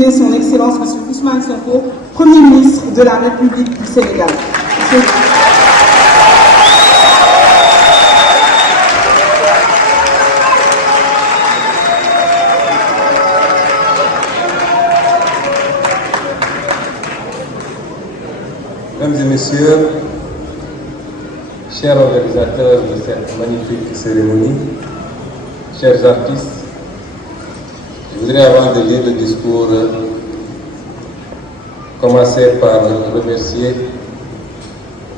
dignité son Excellence M. Ousmane Sonko, Premier ministre de la République du Sénégal. Mesdames et messieurs, chers organisateurs de cette magnifique cérémonie, chers artistes, je voudrais, avant de lire le discours, commencer par remercier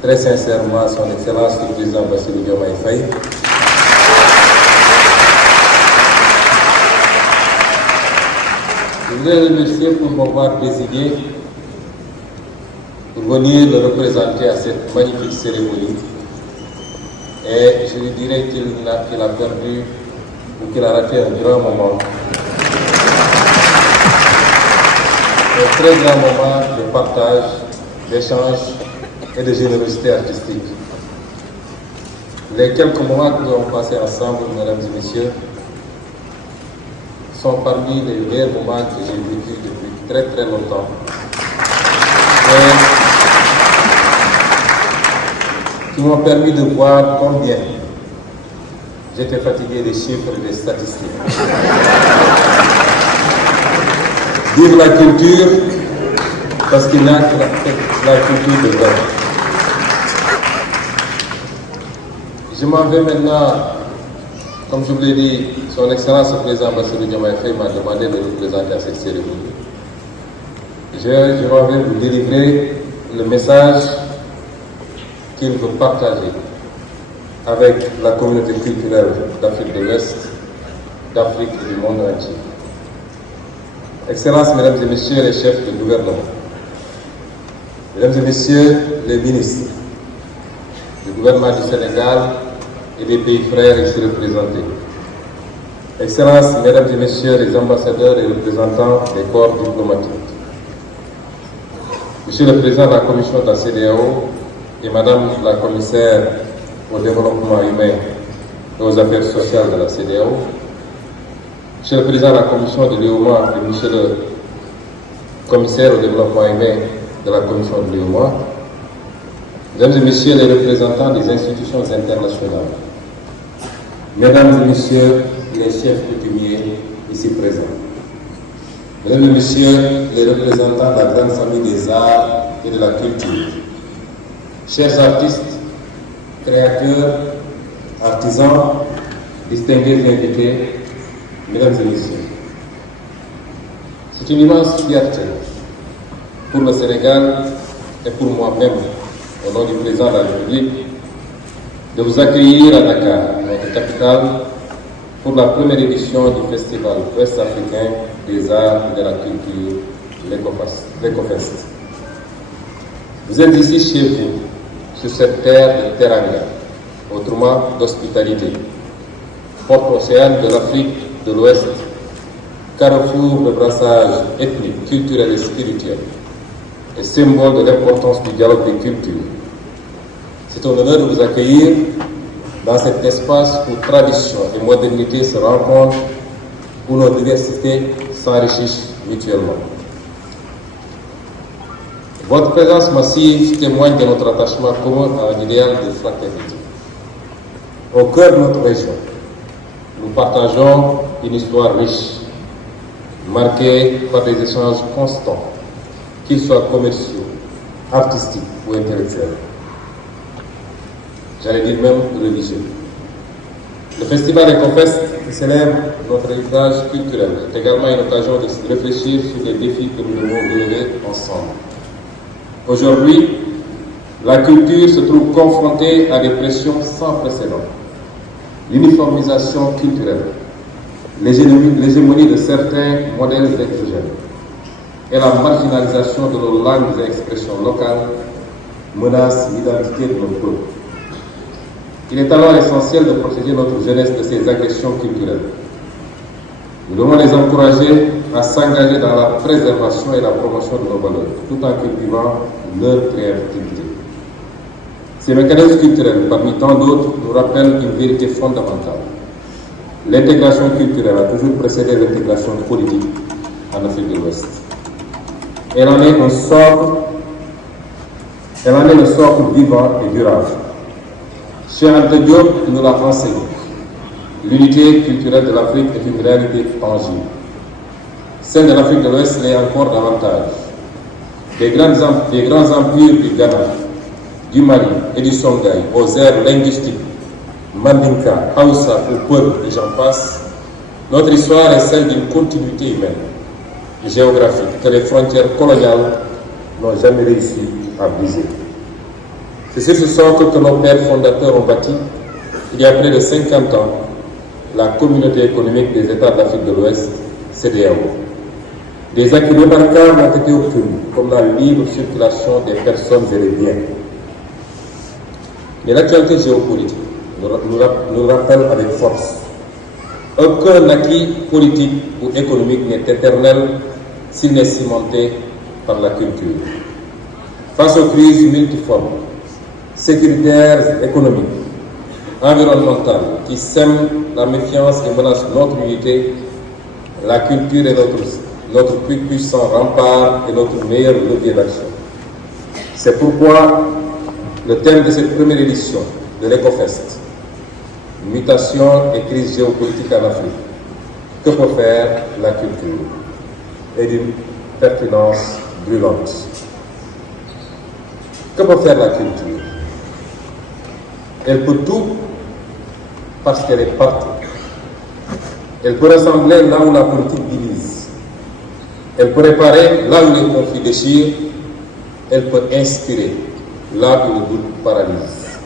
très sincèrement son Excellence le Président Bassirou Diomaye Faye je voudrais remercier pour m'avoir désigné pour venir le représenter à cette magnifique cérémonie. Et je lui dirais qu'il a perdu ou qu'il a raté un grand moment. Un très grand moment de partage, d'échange et de générosité artistique. Les quelques moments que nous avons passés ensemble, mesdames et messieurs, sont parmi les meilleurs moments que j'ai vécus depuis très très longtemps. Qui m'ont permis de voir combien j'étais fatigué des chiffres et des statistiques. Vive la culture, parce qu'il n'y a que la culture de l'homme. Je m'en vais maintenant, comme je vous l'ai dit, son Excellence le Président Bassirou Diomaye Faye m'a demandé de le présenter à cette cérémonie. Je m'en vais vous délivrer le message qu'il veut partager avec la communauté culturelle d'Afrique de l'Ouest, d'Afrique et du monde entier. Excellences, Mesdames et Messieurs les chefs de gouvernement, Mesdames et Messieurs les ministres du gouvernement du Sénégal et des pays frères ici représentés, Excellences, Mesdames et Messieurs les ambassadeurs et représentants des corps diplomatiques, Monsieur le Président de la Commission de la CEDEAO, et Madame la Commissaire au développement humain et aux affaires sociales de la CEDEAO, Monsieur le Président de la Commission de l'UEMOA et Monsieur le Commissaire au développement humain de la Commission de l'UEMOA, Mesdames et Messieurs les représentants des institutions internationales, Mesdames et Messieurs les chefs coutumiers ici présents, Mesdames et Messieurs les représentants de la grande famille des arts et de la culture, chers artistes, créateurs, artisans, distingués invités, Mesdames et Messieurs, c'est une immense fierté pour le Sénégal et pour moi-même, au nom du Président de la République, de vous accueillir à Dakar, notre capitale, pour la première édition du Festival ouest-africain des arts et de la culture, l'EcoFest. Vous êtes ici chez vous, sur cette terre de teranga, autrement d'hospitalité, porte-océane de l'Afrique de l'Ouest, carrefour de brassage ethnique, culturel et spirituel, et symbole de l'importance du dialogue des cultures. C'est un honneur de vous accueillir dans cet espace où tradition et modernité se rencontrent, où nos diversités s'enrichissent mutuellement. Votre présence massive témoigne de notre attachement commun à un idéal de fraternité. Au cœur de notre région, nous partageons une histoire riche, marquée par des échanges constants, qu'ils soient commerciaux, artistiques ou intellectuels. J'allais dire même religieux. Le festival EcoFest, qui célèbre notre héritage culturel, est également une occasion de réfléchir sur les défis que nous devons relever ensemble. Aujourd'hui, la culture se trouve confrontée à des pressions sans précédent. L'uniformisation culturelle, l'hégémonie de certains modèles exogènes et la marginalisation de nos langues et expressions locales menacent l'identité de nos peuples. Il est alors essentiel de protéger notre jeunesse de ces agressions culturelles. Nous devons les encourager à s'engager dans la préservation et la promotion de nos valeurs, tout en cultivant leur créativité. Ces mécanismes culturels, parmi tant d'autres, nous rappellent une vérité fondamentale. L'intégration culturelle a toujours précédé l'intégration politique en Afrique de l'Ouest. Elle en est le socle vivant et durable. Cheikh Anta Diop nous l'a enseigné. L'unité culturelle de l'Afrique est une réalité tangible. Celle de l'Afrique de l'Ouest l'est encore davantage. Des grands empires du Ghana, du Mali et du Songhai aux aires linguistiques, Mandinka, Hausa, au Peul et j'en passe, notre histoire est celle d'une continuité humaine et géographique que les frontières coloniales n'ont jamais réussi à briser. C'est sur ce socle que nos pères fondateurs ont bâti, il y a près de 50 ans, la Communauté économique des États d'Afrique de l'Ouest, CEDEAO. Des acquis remarquables ont été obtenus, comme la libre circulation des personnes et des biens. Mais l'actualité géopolitique nous rappelle avec force. Aucun acquis politique ou économique n'est éternel s'il n'est cimenté par la culture. Face aux crises multiformes, sécuritaires, économiques, environnementales, qui sèment la méfiance et menacent notre unité, la culture est notre plus puissant rempart et notre meilleur levier d'action. C'est pourquoi le thème de cette première édition de l'EcoFest, mutation et crise géopolitique en Afrique, que peut faire la culture, est d'une pertinence brûlante. Que peut faire la culture? Elle peut tout parce qu'elle est partout. Elle peut rassembler là où la politique divise. Elle peut réparer là où les conflits déchirent. Elle peut inspirer là où le doute paralyse.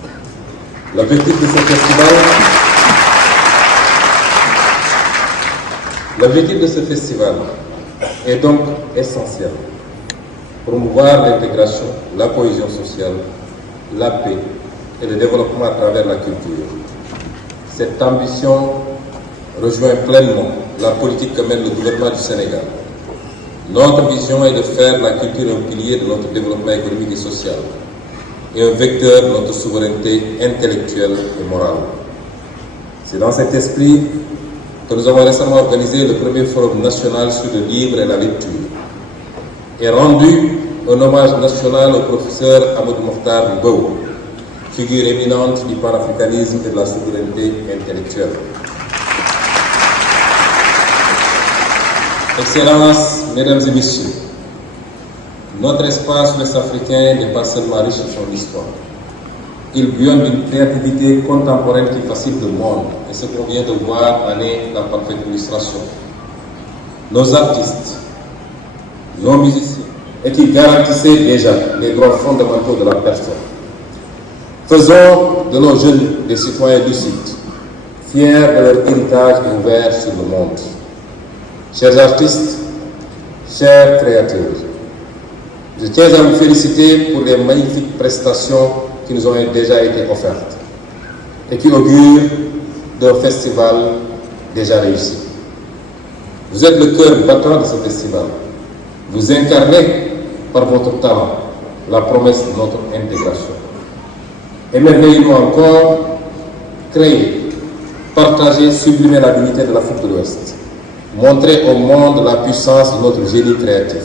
L'objectif de ce festival est donc essentiel. Promouvoir l'intégration, la cohésion sociale, la paix et le développement à travers la culture. Cette ambition rejoint pleinement la politique que mène le gouvernement du Sénégal. Notre vision est de faire la culture un pilier de notre développement économique et social et un vecteur de notre souveraineté intellectuelle et morale. C'est dans cet esprit que nous avons récemment organisé le premier forum national sur le livre et la lecture et rendu un hommage national au professeur Amadou Mokhtar Mbow, figure éminente du panafricanisme et de la souveraineté intellectuelle. Excellences, Mesdames et Messieurs, notre espace ouest-africain n'est pas seulement riche de son histoire. Il bouillonne d'une créativité contemporaine qui fascine le monde, et ce qu'on vient de voir en est la parfaite illustration. Nos artistes, nos musiciens, et qui garantissaient déjà les droits fondamentaux de la personne. Faisons de nos jeunes des citoyens lucides, fiers de leur héritage et ouverts sur le monde. Chers artistes, chers créateurs, je tiens à vous féliciter pour les magnifiques prestations qui nous ont déjà été offertes et qui augurent d'un festival déjà réussi. Vous êtes le cœur battant de ce festival. Vous incarnez par votre talent la promesse de notre intégration. Émerveillez-nous encore, créez, partagez, sublimez la dignité de l'Afrique de l'Ouest. Montrez au monde la puissance de notre génie créatif.